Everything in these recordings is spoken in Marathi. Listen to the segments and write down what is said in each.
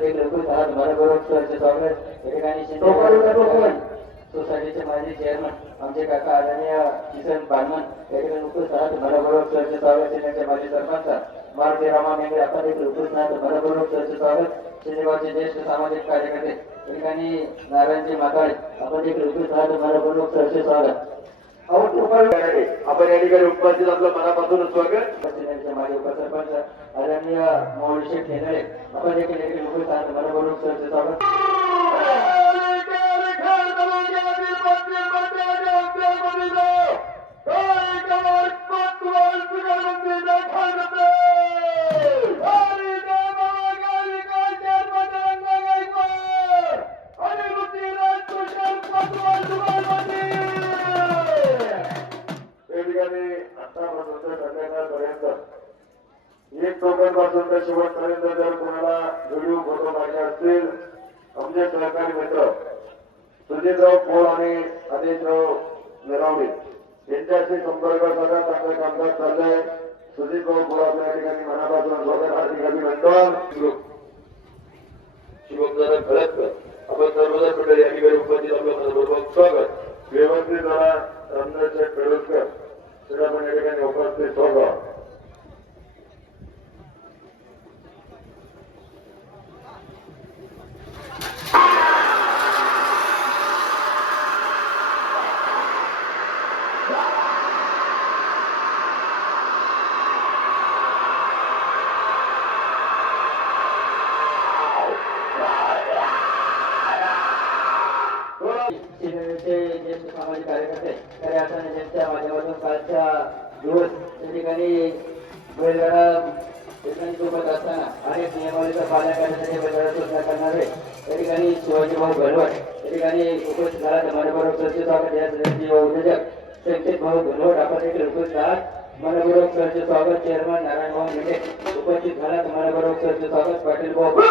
आपण एक लवकर आहात मनपूर्वक सहर्ष स्वागत या ठिकाणी शिंदे सोसायटीचे माजी चेअरमन आमचे काका आदरणीय किसन बालमन या ठिकाणी उपस्थित आहात मनपूर्वक सहर्ष स्वागत शिंदेचे माजी सरपंच मारुती रामा मेंगडे आपण देखील उपस्थित आहात मनपूर्वक सहर्ष स्वागत शिंदेगावचे ज्येष्ठ सामाजिक कार्यकर्ते या ठिकाणी नारायणजी माताळे आपण देखील उपस्थित आहात मनपूर्वक सहर्ष स्वागत आपण या ठिकाणी उपस्थित आपलं मनापासून स्वागत शिंदेचे माजी उपसरपंच आदरणीय मोहन शेठ केंद्रे आपण देखील उपस्थित आहात मनपूर्वक सहर्ष स्वागत एक टोकन पासून तर शेवटपर्यंत जर कोणाला व्हिडिओ फोटो पाहिजे असतील आमचे सहकारी मित्र सुजितराव पोळ आणि आदेशराव नरावडे यांच्याशी संपर्क करा. चांगलं कामकाज चाललंय. सुजितराव पोळ आपल्या ठिकाणी मनापासून स्वागत हार्दिक अभिनंदन. शिवमदादा खळदकर आपण सर्वजण मंडळी या ठिकाणी उपस्थित आपलं मनपूर्वक स्वागत. व्यवस्थित जरा रामदासच्या खेडोदकर सगळं आपण या ठिकाणी उपस्थित स्वागत. ज्येष्ठ सामाजिक कार्यकर्ते खऱ्या अर्थाने ज्यांच्या माध्यमातून कालच्या दिवस त्या ठिकाणी बैलगाडा ठिकाणी सोबत असताना अनेक नियमावलीचा पालन करण्यासाठी बैलगाडा सूचना करणारे त्या ठिकाणी शिवाजी भाऊ गलवट त्या ठिकाणी उपस्थित झाला. मनपूर्वक सहर्ष स्वागत. या समिती उद्योजक संकेत भाऊ गलवट आपण देखील उपस्थित आहात. मनपूर्वक सहर्ष स्वागत. चेअरमन नारायण भाऊ मेंढे उपस्थित झाला. मनपूर्वक सहर्ष स्वागत. पाटील भाऊ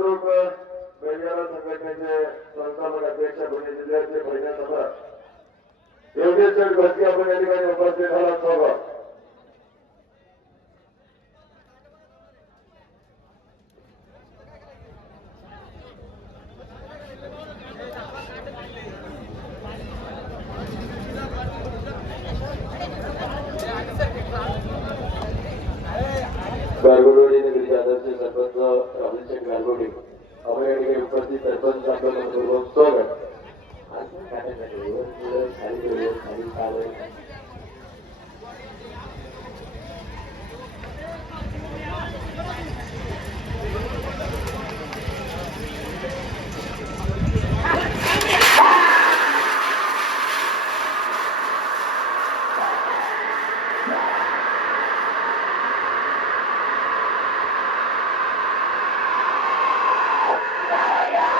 ग्रुप बैलगाडा संघटनेचे संस्थापक अध्यक्ष पुणे जिल्ह्याचे पहिल्या सभा योगेश शेठ भटके आपण या ठिकाणी उपस्थित झाला. स्वागत. गारगोडे नगरीचे आदर्श सरपंच राहुल शेठ गारगोडे आपण या ठिकाणी उपस्थित सरपंच आपलं मनपूर्वक स्वागत.